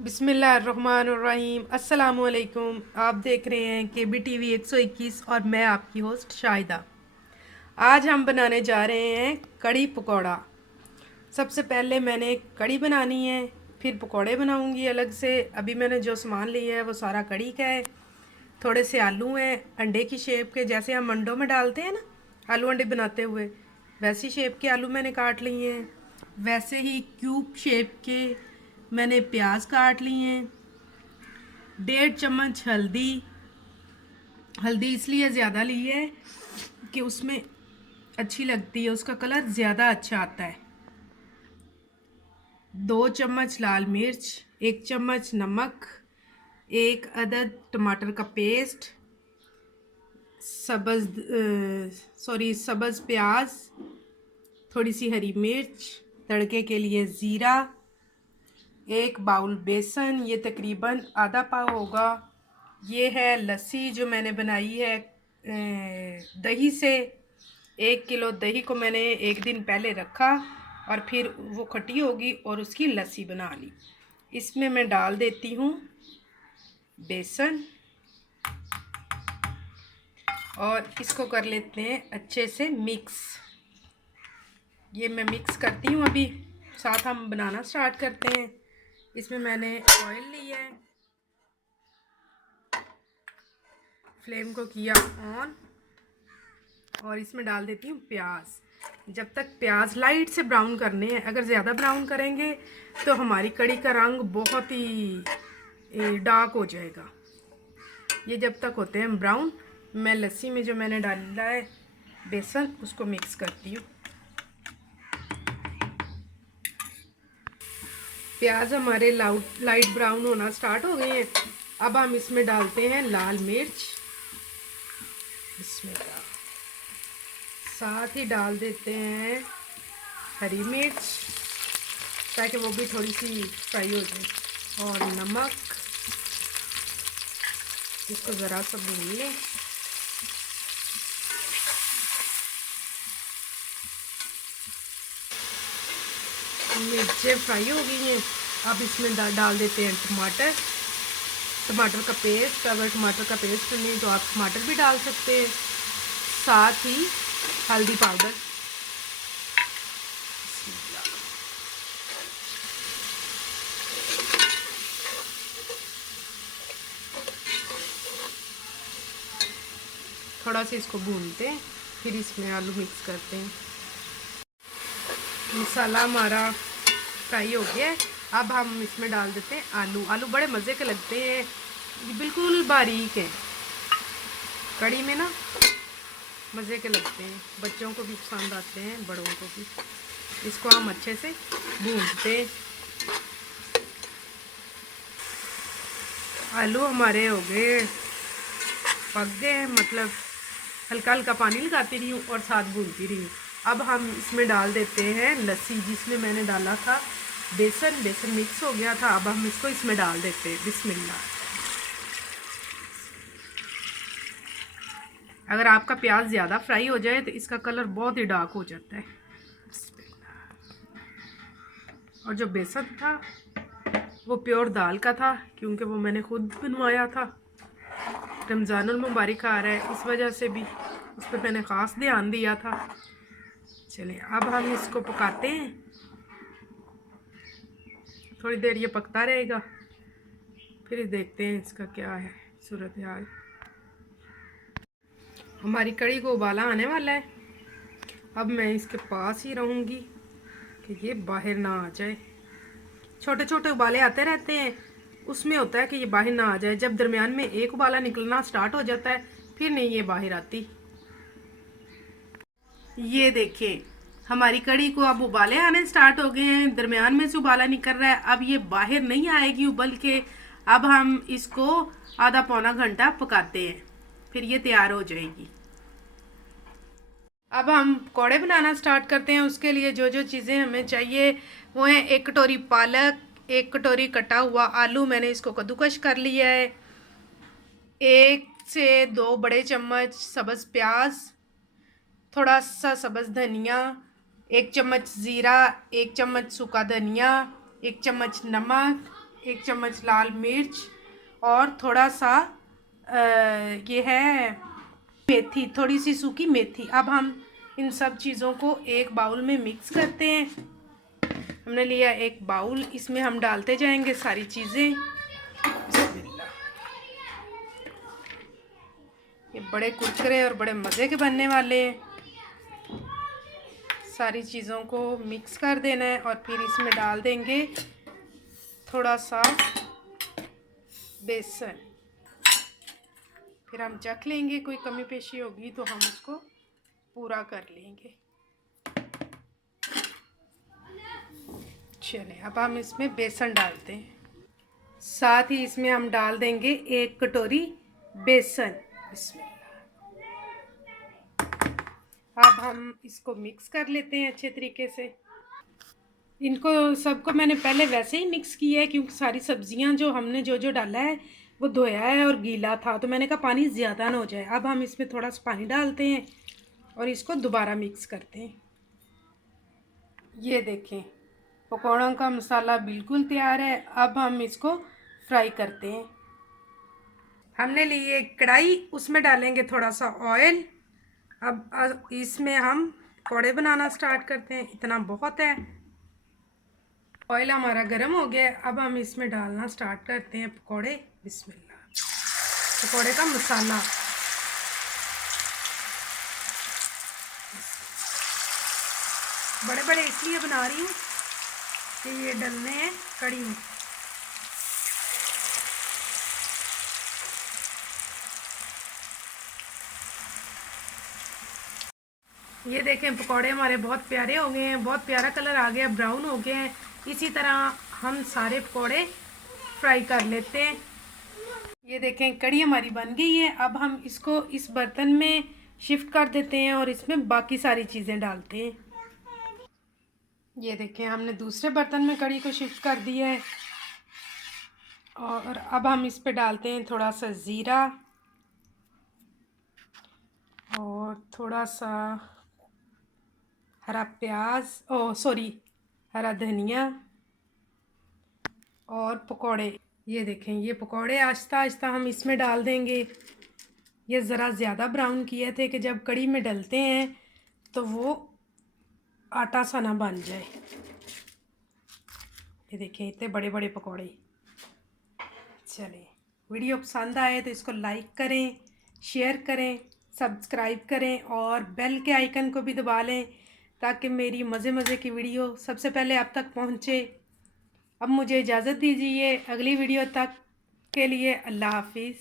बिस्मिल्लाहिर्रहमानिर्रहीम। अस्सलामुअलैकुम। आप देख रहे हैं KBTV 121 और मैं आपकी होस्ट शाहिदा। आज हम बनाने जा रहे हैं कड़ी पकौड़ा। सबसे पहले मैंने कड़ी बनानी है, फिर पकौड़े बनाऊंगी अलग से। अभी मैंने जो सामान लिया है वो सारा कड़ी का है। थोड़े से आलू हैं अंडे की शेप के, जैसे हम अंडों में डालते हैं ना आलू अंडे बनाते हुए, वैसी शेप के आलू मैंने काट लिए हैं। वैसे ही क्यूब शेप के मैंने प्याज काट लिए हैं। 1.5 चम्मच हल्दी। हल्दी इसलिए ज़्यादा ली है कि उसमें अच्छी लगती है, उसका कलर ज़्यादा अच्छा आता है। 2 चम्मच लाल मिर्च, 1 चम्मच नमक, 1 अदद टमाटर का पेस्ट, सब्ज़ प्याज, थोड़ी सी हरी मिर्च, तड़के के लिए ज़ीरा, 1 बाउल बेसन, ये तकरीबन आधा पाव होगा। ये है लस्सी जो मैंने बनाई है दही से। 1 किलो दही को मैंने एक दिन पहले रखा और फिर वो खट्टी होगी और उसकी लस्सी बना ली। इसमें मैं डाल देती हूँ बेसन और इसको कर लेते हैं अच्छे से मिक्स। ये मैं मिक्स करती हूँ, अभी साथ हम बनाना स्टार्ट करते हैं। इसमें मैंने ऑयल लिया है, फ्लेम को किया ऑन और इसमें डाल देती हूँ प्याज। जब तक प्याज लाइट से ब्राउन करने हैं, अगर ज़्यादा ब्राउन करेंगे तो हमारी कड़ी का रंग बहुत ही डार्क हो जाएगा। ये जब तक होते हैं ब्राउन, मैं लस्सी में जो मैंने डाला है बेसन उसको मिक्स करती हूँ। प्याज हमारे लाइट ब्राउन होना स्टार्ट हो गए हैं। अब हम इसमें डालते हैं लाल मिर्च, इसमें साथ ही डाल देते हैं हरी मिर्च ताकि वो भी थोड़ी सी फ्राई हो जाए, और नमक। इसको ज़रा सा भून लें। मिर्चें फ्राई हो गई हैं। अब इसमें डाल देते हैं टमाटर का पेस्ट। अगर टमाटर का पेस्ट नहीं तो आप टमाटर भी डाल सकते हैं। साथ ही हल्दी पाउडर, थोड़ा सा इसको भूनते हैं, फिर इसमें आलू मिक्स करते हैं। मसाला हमारा फ्राई हो गया है। अब हम इसमें डाल देते हैं आलू। आलू बड़े मज़े के लगते हैं, ये बिल्कुल बारीक है। कड़ी में ना मज़े के लगते हैं, बच्चों को भी पसंद आते हैं, बड़ों को भी। इसको हम अच्छे से भूनते हैं। आलू हमारे हो गए, पक गए हैं, मतलब हल्का हल्का पानी लगाती रही हूँ और साथ भूनती रही हूँ। अब हम इसमें डाल देते हैं लस्सी, जिसमें मैंने डाला था बेसन मिक्स हो गया था। अब हम इसको इसमें डाल देते हैं। बिस्मिल्लाह। अगर आपका प्याज ज़्यादा फ्राई हो जाए तो इसका कलर बहुत ही डार्क हो जाता है। और जो बेसन था वो प्योर दाल का था, क्योंकि वो मैंने खुद बनवाया था। रमज़ानुल मुबारक आ रहा है, इस वजह से भी उस पर मैंने ख़ास ध्यान दिया था। चलिए अब हम इसको पकाते हैं, थोड़ी देर ये पकता रहेगा, फिर देखते हैं इसका क्या है सूरत हाल। हमारी कड़ी को उबाला आने वाला है। अब मैं इसके पास ही रहूँगी कि ये बाहर ना आ जाए। छोटे छोटे उबाले आते रहते हैं, उसमें होता है कि ये बाहर ना आ जाए। जब दरमियान में एक उबाला निकलना स्टार्ट हो जाता है फिर नहीं ये बाहर आती। ये देखिए हमारी कड़ी को अब उबाले आने स्टार्ट हो गए हैं, दरमियान में से उबाला निकल रहा है। अब ये बाहर नहीं आएगी उबल के। अब हम इसको आधा पौना घंटा पकाते हैं, फिर ये तैयार हो जाएगी। अब हम पकौड़े बनाना स्टार्ट करते हैं। उसके लिए जो जो चीज़ें हमें चाहिए वो हैं 1 कटोरी पालक, 1 कटोरी कटा हुआ आलू, मैंने इसको कद्दूकश कर लिया है। 1 से 2 बड़े चम्मच सब्ज़ प्याज, थोड़ा सा सब्ज़ धनिया, 1 चम्मच ज़ीरा, 1 चम्मच सूखा धनिया, 1 चम्मच नमक, 1 चम्मच लाल मिर्च और थोड़ा सा ये है मेथी, थोड़ी सी सूखी मेथी। अब हम इन सब चीज़ों को एक बाउल में मिक्स करते हैं। हमने लिया एक बाउल, इसमें हम डालते जाएंगे सारी चीज़ें। ये बड़े कुरकुरे और बड़े मज़े के बनने वाले हैं। सारी चीज़ों को मिक्स कर देना है और फिर इसमें डाल देंगे थोड़ा सा बेसन। फिर हम चख लेंगे, कोई कमी पेशी होगी तो हम उसको पूरा कर लेंगे। चलिए अब हम इसमें बेसन डालते हैं, साथ ही इसमें हम डाल देंगे 1 कटोरी बेसन। इसमें अब हम इसको मिक्स कर लेते हैं अच्छे तरीके से। इनको सबको मैंने पहले वैसे ही मिक्स किया है क्योंकि सारी सब्जियां जो हमने जो डाला है वो धोया है और गीला था, तो मैंने कहा पानी ज़्यादा ना हो जाए। अब हम इसमें थोड़ा सा पानी डालते हैं और इसको दोबारा मिक्स करते हैं। ये देखें पकौड़ों का मसाला बिल्कुल तैयार है। अब हम इसको फ्राई करते हैं। हमने ली एक कढ़ाई, उसमें डालेंगे थोड़ा सा ऑयल। अब इसमें हम पकौड़े बनाना स्टार्ट करते हैं, इतना बहुत है। ऑयल हमारा गर्म हो गया है, अब हम इसमें डालना स्टार्ट करते हैं पकौड़े। बिस्मिल्लाह। पकौड़े का मसाला बड़े बड़े इसलिए बना रही हूँ कि ये डलने हैं कड़ी में। ये देखें पकौड़े हमारे बहुत प्यारे हो गए हैं, बहुत प्यारा कलर आ गया, ब्राउन हो गए हैं। इसी तरह हम सारे पकौड़े फ्राई कर लेते हैं। ये देखें कड़ी हमारी बन गई है। अब हम इसको इस बर्तन में शिफ्ट कर देते हैं और इसमें बाकी सारी चीज़ें डालते हैं। ये देखें हमने दूसरे बर्तन में कड़ी को शिफ्ट कर दिया है और अब हम इस पे डालते हैं थोड़ा सा ज़ीरा और थोड़ा सा हरा प्याज, हरा धनिया और पकोड़े। ये देखें ये पकोड़े आहिस्ता आहिस्ता हम इसमें डाल देंगे। ये ज़रा ज़्यादा ब्राउन किए थे कि जब कड़ी में डलते हैं तो वो आटा सा ना बन जाए। ये देखें इतने बड़े बड़े पकोड़े। चलें, वीडियो पसंद आए तो इसको लाइक करें, शेयर करें, सब्सक्राइब करें और बेल के आइकन को भी दबा लें ताकि मेरी मज़े मज़े की वीडियो सबसे पहले आप तक पहुँचे। अब मुझे इजाज़त दीजिए, अगली वीडियो तक के लिए अल्लाह हाफिज़।